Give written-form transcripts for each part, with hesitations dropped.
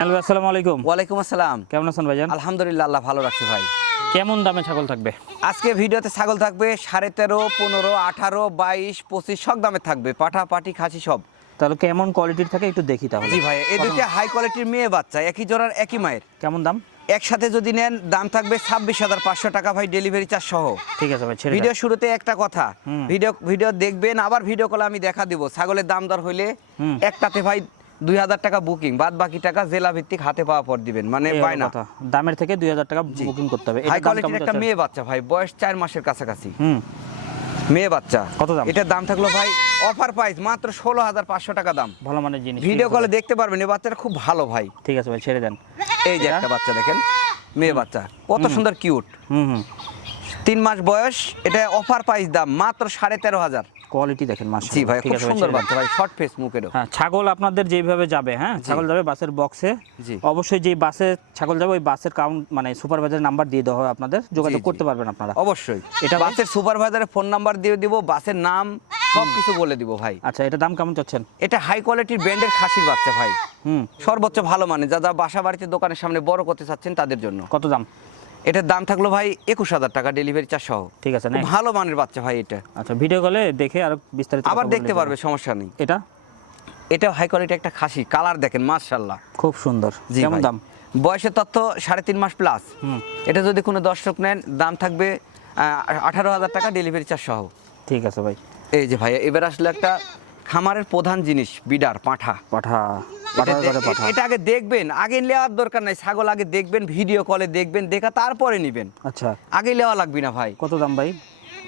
Hello, আসসালামু আলাইকুম। ওয়ালাইকুম আসসালাম। কেমন আছেন ভাইজান? আলহামদুলিল্লাহ, আল্লাহ ভালো রাখছে ভাই। কেমন দামে ছাগল থাকবে? আজকে ভিডিওতে ছাগল থাকবে 13.5, 15, 18, 22, 25 সব দামে থাকবে, পাঠা পাটি খাসি সব। তাহলে কেমন কোয়ালিটির থাকে একটু দেখি তাহলে। জি ভাই, এই দুইটা হাই কোয়ালিটির মেয়ে বাচ্চা, একই জোড়ার একই মায়ের। কেমন দাম? একসাথে যদি নেন দাম থাকবে 26,500 টাকা ভাই, ডেলিভারি চার্জ সহ। ঠিক আছে ভাই, ছেড়ে ভিডিও দেন। শুরুতে একটা কথা, ভিডিও দেখবেন, আবার ভিডিও কলে আমি দেখা দিব। ছাগলের দাম দর হইলে একটাতে ভাই 2,000 টাকা বুকিং, বাদ বাকি টাকা জেলা ভিত্তিক হাতে পাওয়া পর দিবেন, মানে এই হলো বায়না। কথা। দামের থেকে 2000 টাকা বুকিং করতে হবে। হাই এটার দাম কেমন কোয়ালিটির একটা যাচ্ছে? মেয়ে বাচ্চা ভাই, বয়স 4 মাসের কাছাকাছি। মেয়ে বাচ্চা। কত দাম? এটার দাম থাকলো ভাই অফার প্রাইস মাত্র 16,500 টাকা দাম। ভালো মানের জিনিস। ভিডিও কলে দেখতে পারবেন, এই বাচ্চাটা খুব ভালো ভাই। ঠিক আছে ভাই, ছেড়ে দেন। এই যে একটা বাচ্চা দেখেন, মেয়ে বাচ্চা কত সুন্দর কিউট। 3 মাস বয়স। এটা অফার প্রাইস দাম মাত্র 13,500। কোয়ালিটি দেখেন মাশাআল্লাহ। জি ভাই, ঠিক খুব আছে ভাই, সুন্দর ছেড়ে দেন। বাচ্চা ভাই, শর্ট ফেস মুখেরও। হ্যাঁ, ছাগল আপনাদের যেভাবে যাবে, হ্যাঁ ছাগল যাবে বাসের বক্সে। জি। অবশ্যই যে বাসে ছাগল যাবে ওই বাসের কাউন্ট মানে সুপারভাইজার নাম্বার দিয়ে দেওয়া হবে, আপনাদের যোগাযোগ জি, করতে পারবেন আপনারা। অবশ্যই এটা এটা ভাই- বাসের সুপারভাইজারের ফোন নাম্বার দিয়ে দিব, বাসের নাম সবকিছু বলে দিব ভাই। আচ্ছা, এটা দাম কেমন চাচ্ছেন? এটা হাই কোয়ালিটির ব্র্যান্ডের খাসির বাচ্চা ভাই, হুম সর্বোচ্চ ভালো মানে, যারা বাসা বাড়িতে দোকানের সামনে বড় করতে চাচ্ছেন তাদের জন্য। কত দাম? এটার দাম থাকলো ভাই 21,000 টাকা, ডেলিভারি চার্জ সহ। ঠিক আছে, খুব নেই। ভালো মানের বাচ্চা ভাই এটা। আচ্ছা, ভিডিও কলে দেখে আর বিস্তারিত আবার কথা দেখতে বলে পারবে, দেবেন। সমস্যা নেই। এটা এটাও হাই কোয়ালিটি একটা খাসি, কালার দেখেন মাশাআল্লাহ। খুব সুন্দর। জি কেমন ভাই। দাম? বয়সের তথ্য 3.5 মাস প্লাস। এটা যদি কোনো দর্শক নেন দাম থাকবে 18,000 টাকা, ডেলিভারি চার্জ সহ। ঠিক আছে ভাই। এই যে ভাই, এবার আসলে একটা খামারের প্রধান জিনিস, বিডার পাঠা। পাঠা পাঠা। এটা আগে দেখবেন, আগে নেওয়ার দরকার নাই। ছাগল আগে দেখবেন, ভিডিও কলে দেখবেন, দেখা তারপরে নিবেন, আচ্ছা, আগে নেওয়া লাগবে না ভাই। কত দাম ভাই?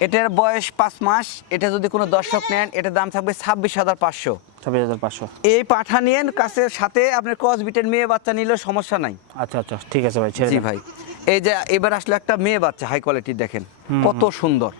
এটার বয়স 5 মাস। এটা যদি কোনো দর্শক নেন এটার দাম থাকবে 26,500। 26,500। এই পাঠা নিয়েন কাছের সাথে আপনার ক্রস বিটের মেয়ে বাচ্চা নিলেও সমস্যা নাই। আচ্ছা আচ্ছা, ঠিক আছে ভাই, ছেড়ে জি দেন। ভাই। এই যে এবার আসলে একটা মেয়ে বাচ্চা হাই কোয়ালিটি, দেখেন কত সুন্দর,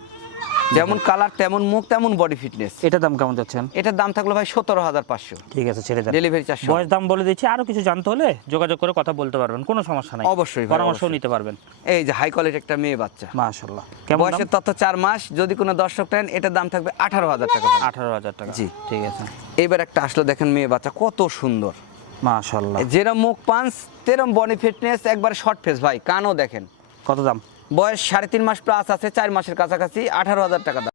যেমন কালার তেমন মুখ তেমন বডি ফিটনেস। এটা দাম কেমন যাচ্ছেন? এটার দাম থাকলো ভাই 17,500, ঠিক আছে, ছেড়ে দেন। Delivery charge. বয়স দাম বলে দিচ্ছি, আরো কিছু জানতে হলে যোগাযোগ করে কথা বলতে পারবেন, কোনো সমস্যা নাই। অবশ্যই ভাই, পরামর্শও অবশ্যই। নিতে পারবেন। এই যে হাই কোয়ালিটি একটা মেয়ে বাচ্চা, মাশাআল্লাহ। কেমন দাম? বয়সের তথ্য 4 মাস। যদি কোনো দর্শক নেন এটার দাম থাকবে 18,000 টাকা ভাই। 18,000 টাকা। জি। ঠিক আছে। এবার একটা আসলো দেখেন মেয়ে বাচ্চা কত সুন্দর, মাশাআল্লাহ। যেরম মুখ পাঁচ তেরম বডি ফিটনেস, একবার শর্ট ফেস ভাই। কানও দেখেন। কত দাম? বয়স 3.5 মাস প্লাস আছে, 4 মাসের কাছাকাছি, 18,000 টাকা দাম।